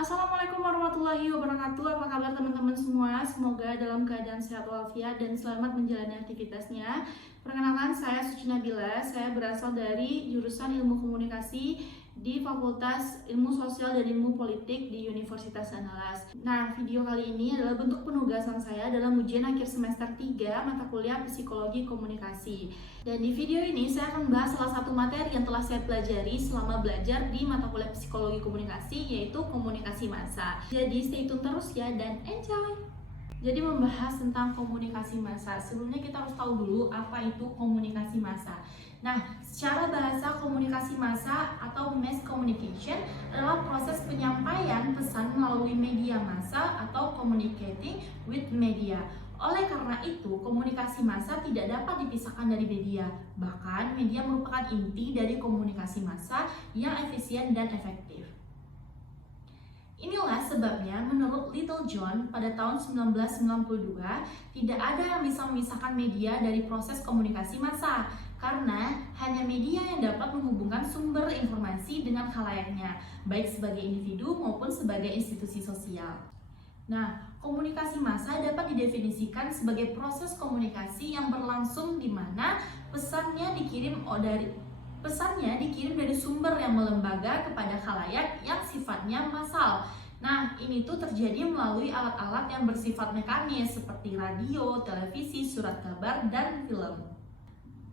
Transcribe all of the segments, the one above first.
Assalamualaikum warahmatullahi wabarakatuh. Apa kabar teman-teman semua? Semoga dalam keadaan sehat walafiat dan selamat menjalani aktivitasnya. Perkenalkan, saya Suci Nabila. Saya berasal dari jurusan Ilmu Komunikasi di Fakultas Ilmu Sosial dan Ilmu Politik di Universitas Andalas. Nah, video kali ini adalah bentuk penugasan saya dalam ujian akhir semester 3 mata kuliah Psikologi Komunikasi. Dan di video ini saya akan membahas salah satu materi yang telah saya pelajari selama belajar di mata kuliah Psikologi Komunikasi, yaitu komunikasi massa. Jadi stay tune terus ya dan enjoy! Jadi membahas tentang komunikasi massa, sebelumnya kita harus tahu dulu apa itu komunikasi massa. Nah, secara bahasa komunikasi massa atau mass communication adalah proses penyampaian pesan melalui media massa atau communicating with media. Oleh karena itu, komunikasi massa tidak dapat dipisahkan dari media. Bahkan, media merupakan inti dari komunikasi massa yang efisien dan efektif. Inilah sebabnya menurut Little John pada tahun 1992 tidak ada yang bisa memisahkan media dari proses komunikasi massa karena hanya media yang dapat menghubungkan sumber informasi dengan khalayaknya, baik sebagai individu maupun sebagai institusi sosial. Nah, komunikasi massa dapat didefinisikan sebagai proses komunikasi yang berlangsung di mana pesannya dikirim dari sumber yang melembaga kepada khalayak yang sifatnya massal. Nah, ini tuh terjadi melalui alat-alat yang bersifat mekanis seperti radio, televisi, surat kabar, dan film.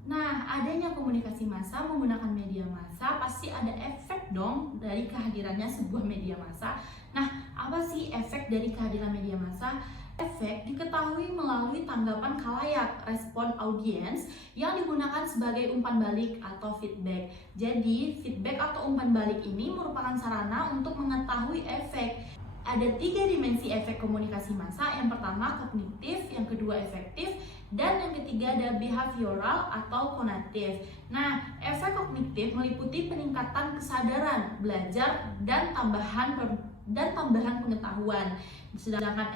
Nah, adanya komunikasi massa menggunakan media massa pasti ada efek dong dari kehadirannya sebuah media massa. Nah, apa sih efek dari kehadiran media massa? Efek diketahui melalui tanggapan khalayak, respon audiens yang digunakan sebagai umpan balik atau feedback. Jadi, feedback atau umpan balik ini merupakan sarana untuk mengetahui efek. Ada 3 dimensi efek komunikasi massa. Yang pertama kognitif, yang kedua efektif, dan yang ketiga ada behavioral atau konatif. Nah, efek kognitif meliputi peningkatan kesadaran, belajar, dan tambahan pengetahuan. Sedangkan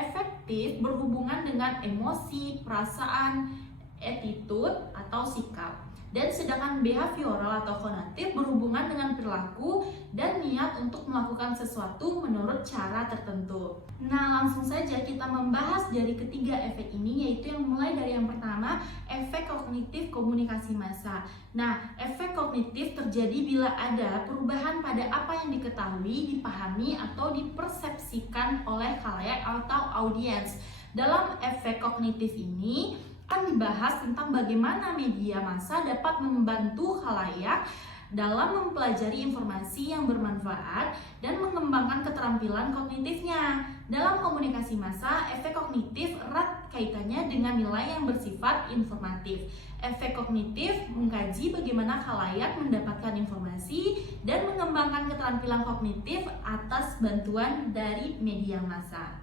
efektif berhubungan dengan emosi, perasaan, attitude atau sikap. Dan sedangkan behavioral atau konatif berhubungan dengan perilaku dan niat untuk melakukan sesuatu menurut cara tertentu. Nah, langsung saja kita membahas dari ketiga efek ini, yaitu yang mulai dari yang pertama, efek kognitif komunikasi massa. Nah, efek kognitif terjadi bila ada perubahan pada apa yang diketahui, dipahami, atau dipersepsikan oleh khalayak atau audiens. Dalam efek kognitif ini akan dibahas tentang bagaimana media massa dapat membantu khalayak dalam mempelajari informasi yang bermanfaat dan mengembangkan keterampilan kognitifnya. Dalam komunikasi massa, efek kognitif erat kaitannya dengan nilai yang bersifat informatif. Efek kognitif mengkaji bagaimana khalayak mendapatkan informasi dan mengembangkan keterampilan kognitif atas bantuan dari media massa.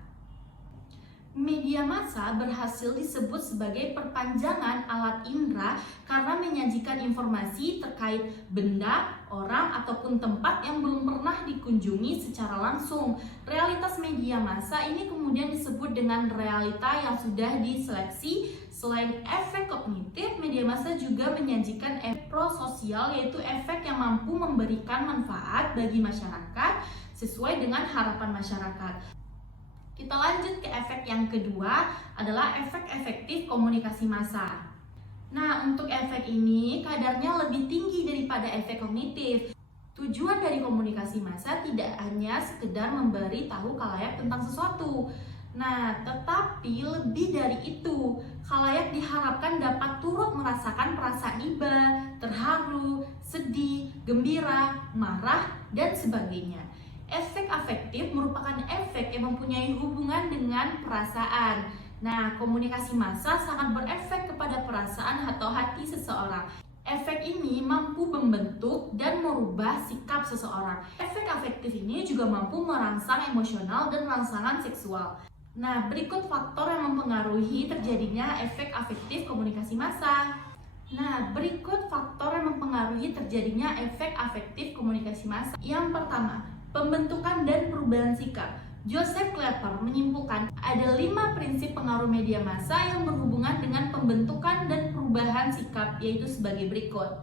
Media massa berhasil disebut sebagai perpanjangan alat indera karena menyajikan informasi terkait benda, orang, ataupun tempat yang belum pernah dikunjungi secara langsung. Realitas media massa ini kemudian disebut dengan realita yang sudah diseleksi. Selain efek kognitif, media massa juga menyajikan efek prososial, yaitu efek yang mampu memberikan manfaat bagi masyarakat sesuai dengan harapan masyarakat. Kita lanjut ke efek yang kedua, adalah efek efektif komunikasi massa. Nah, untuk efek ini kadarnya lebih tinggi daripada efek kognitif. Tujuan dari komunikasi massa tidak hanya sekedar memberi tahu khalayak tentang sesuatu. Nah, tetapi lebih dari itu, khalayak diharapkan dapat turut merasakan perasaan iba, terharu, sedih, gembira, marah, dan sebagainya. Efek afektif merupakan efek yang mempunyai hubungan dengan perasaan. Nah, komunikasi massa sangat berefek kepada perasaan atau hati seseorang. Efek ini mampu membentuk dan merubah sikap seseorang. Efek afektif ini juga mampu merangsang emosional dan rangsangan seksual. Nah, berikut faktor yang mempengaruhi terjadinya efek afektif komunikasi massa. Nah, berikut faktor yang mempengaruhi terjadinya efek afektif komunikasi massa. Yang pertama, pembentukan dan perubahan sikap. Joseph Clapper menyimpulkan ada 5 prinsip pengaruh media massa yang berhubungan dengan pembentukan dan perubahan sikap, yaitu sebagai berikut.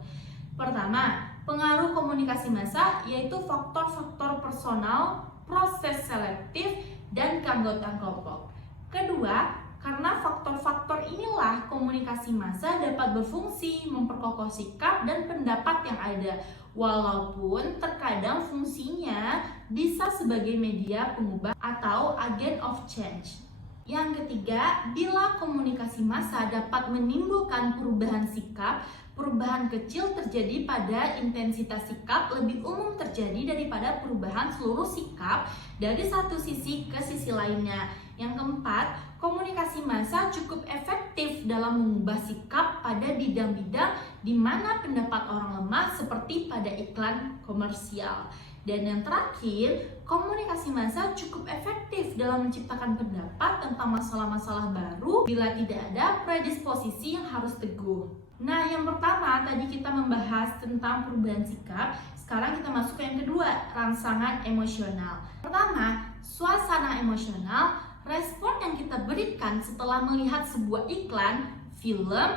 Pertama, pengaruh komunikasi massa yaitu faktor-faktor personal, proses selektif, dan keanggotaan kelompok. Kedua, karena faktor-faktor inilah komunikasi massa dapat berfungsi memperkokoh sikap dan pendapat yang ada, walaupun terkadang fungsinya bisa sebagai media pengubah atau agent of change. Yang ketiga, bila komunikasi massa dapat menimbulkan perubahan sikap, perubahan kecil terjadi pada intensitas sikap lebih umum terjadi daripada perubahan seluruh sikap dari satu sisi ke sisi lainnya. Yang keempat, komunikasi massa cukup efektif dalam mengubah sikap pada bidang-bidang di mana pendapat orang lemah seperti pada iklan komersial. Dan yang terakhir, komunikasi massa cukup efektif dalam menciptakan pendapat tentang masalah-masalah baru bila tidak ada predisposisi yang harus teguh. Nah, yang pertama tadi kita membahas tentang perubahan sikap. Sekarang kita masuk ke yang kedua, rangsangan emosional. Pertama, suasana emosional. Respon yang kita berikan setelah melihat sebuah iklan, film,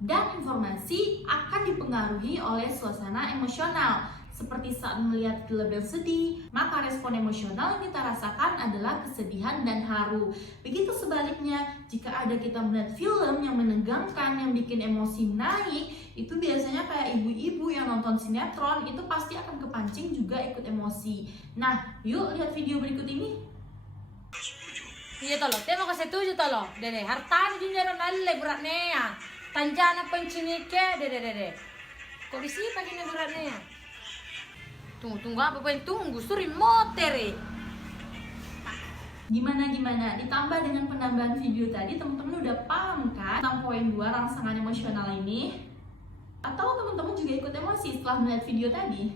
dan informasi akan dipengaruhi oleh suasana emosional. Seperti saat melihat film yang sedih, maka respon emosional yang kita rasakan adalah kesedihan dan haru. Begitu sebaliknya, jika ada kita melihat film yang menegangkan, yang bikin emosi naik, itu biasanya kayak ibu-ibu yang nonton sinetron, itu pasti akan kepancing juga ikut emosi. Nah, yuk lihat video berikut ini. Iya tolo, tema ko setuju tolo. Dede, hartanya junjaro nalle beratnya ya. Tanjana pencinike, dede. Kok disipa gini beratnya ya? Tunggu apa yang tunggu? Suri motor. Gimana? Ditambah dengan penambahan video tadi, teman-teman udah paham kan tentang poin 2 rangsangan emosional ini? Atau teman-teman juga ikut emosi setelah melihat video tadi?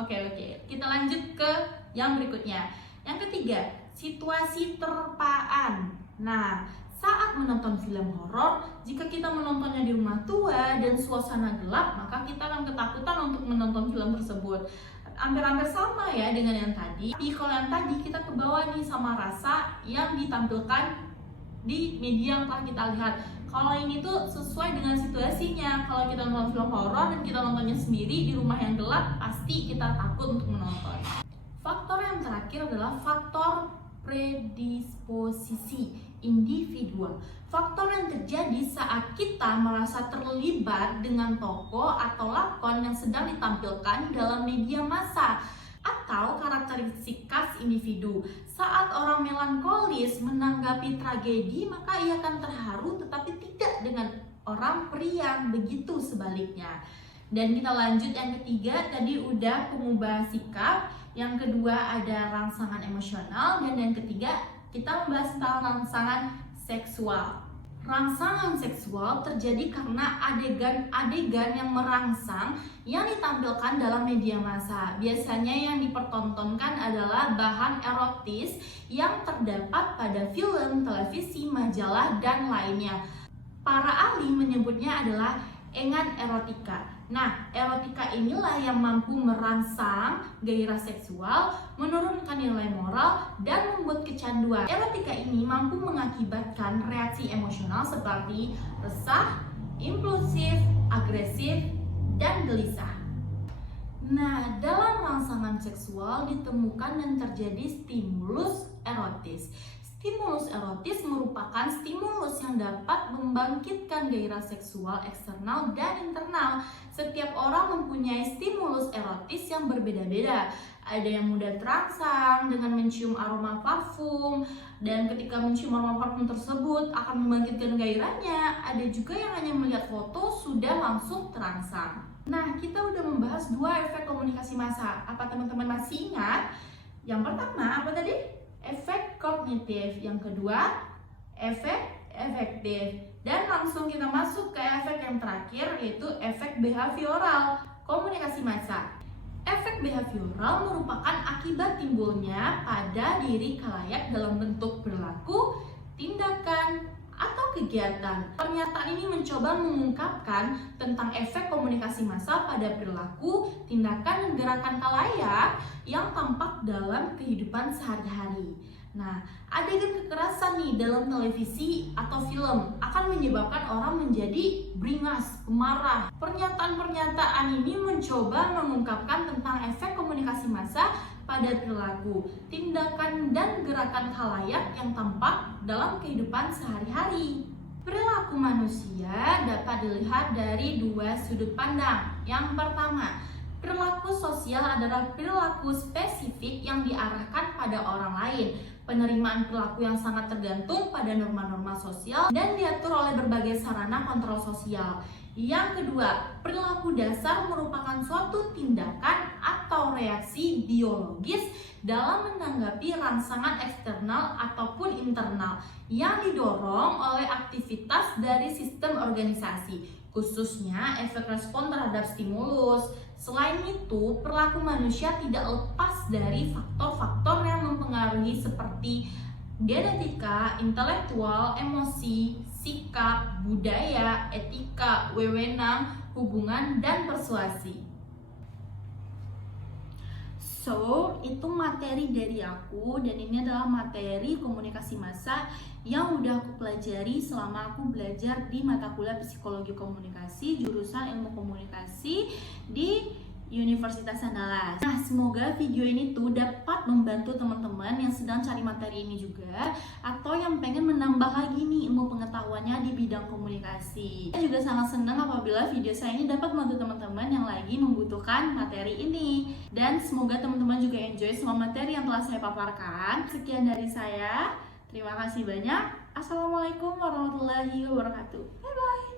Oke, kita lanjut ke yang berikutnya. Yang ketiga, situasi terpaan. Nah, saat menonton film horor, jika kita menontonnya di rumah tua dan suasana gelap, maka kita akan ketakutan untuk menonton film tersebut. Hampir-hampir sama ya dengan yang tadi. Tapi kalau yang tadi kita kebawa nih sama rasa yang ditampilkan di media yang telah kita lihat. Kalau ini tuh sesuai dengan situasinya. Kalau kita nonton film horor dan kita nontonnya sendiri di rumah yang gelap, pasti kita takut untuk menonton. Faktor yang terakhir adalah faktor predisposisi individual. Faktor yang terjadi saat kita merasa terlibat dengan tokoh atau lakon yang sedang ditampilkan dalam media massa, atau karakteristik khas individu. Saat orang melankolis menanggapi tragedi, maka ia akan terharu tetapi tidak dengan orang periang, begitu sebaliknya. Dan kita lanjut yang ketiga, tadi udah pengubah sikap. Yang kedua ada rangsangan emosional, dan yang ketiga kita membahas tentang rangsangan seksual. Rangsangan seksual terjadi karena adegan-adegan yang merangsang yang ditampilkan dalam media massa. Biasanya yang dipertontonkan adalah bahan erotis yang terdapat pada film, televisi, majalah, dan lainnya. Para ahli menyebutnya adalah engan erotika. Nah, erotika inilah yang mampu merangsang gairah seksual, menurunkan nilai moral, dan membuat kecanduan. Erotika ini mampu mengakibatkan reaksi emosional seperti resah, impulsif, agresif, dan gelisah. Nah, dalam rangsangan seksual ditemukan dan terjadi stimulus erotis. Stimulus erotis merupakan stimulus yang dapat membangkitkan gairah seksual eksternal dan internal. Setiap orang mempunyai stimulus erotis yang berbeda-beda. Ada yang mudah terangsang dengan mencium aroma parfum, dan ketika mencium aroma parfum tersebut akan membangkitkan gairahnya. Ada juga yang hanya melihat foto sudah langsung terangsang. Nah, kita udah membahas 2 efek komunikasi massa. Apa teman-teman masih ingat? Yang pertama apa tadi? Efek kognitif, yang kedua efek efektif, dan langsung kita masuk ke efek yang terakhir, yaitu efek behavioral komunikasi massa. Efek behavioral merupakan akibat timbulnya pada diri khalayak dalam bentuk perilaku, tindakan, atau kegiatan. Pernyataan ini mencoba mengungkapkan tentang efek komunikasi massa pada perilaku, tindakan, dan gerakan khalayak yang tampak dalam kehidupan sehari-hari. Nah, adegan kekerasan nih dalam televisi atau film akan menyebabkan orang menjadi beringas, pemarah. Pernyataan-pernyataan ini mencoba mengungkapkan tentang efek komunikasi massa pada perilaku, tindakan, dan gerakan khalayak yang tampak dalam kehidupan sehari-hari. Perilaku manusia dapat dilihat dari dua sudut pandang. Yang pertama, perilaku sosial adalah perilaku spesifik yang diarahkan pada orang lain. Penerimaan perilaku yang sangat tergantung pada norma-norma sosial dan diatur oleh berbagai sarana kontrol sosial. Yang kedua, perilaku dasar merupakan suatu tindakan atau reaksi biologis dalam menanggapi rangsangan eksternal ataupun internal yang didorong oleh aktivitas dari sistem organisasi, khususnya efek respon terhadap stimulus. Selain itu, perilaku manusia tidak lepas dari faktor-faktor yang mempengaruhi seperti genetika, intelektual, emosi, sikap, budaya, etika, wewenang, hubungan, dan persuasi. So, itu materi dari aku, dan ini adalah materi komunikasi massa yang udah aku pelajari selama aku belajar di mata kuliah Psikologi Komunikasi jurusan Ilmu Komunikasi di Universitas Andalas. Nah, semoga video ini tuh dapat membantu teman-teman yang sedang cari materi ini juga, atau yang pengen menambah lagi nih ilmu pengetahuannya di bidang komunikasi. Saya juga sangat senang apabila video saya ini dapat membantu teman-teman yang lagi membutuhkan materi ini. Dan semoga teman-teman juga enjoy semua materi yang telah saya paparkan. Sekian dari saya. Terima kasih banyak. Assalamualaikum warahmatullahi wabarakatuh. Bye-bye.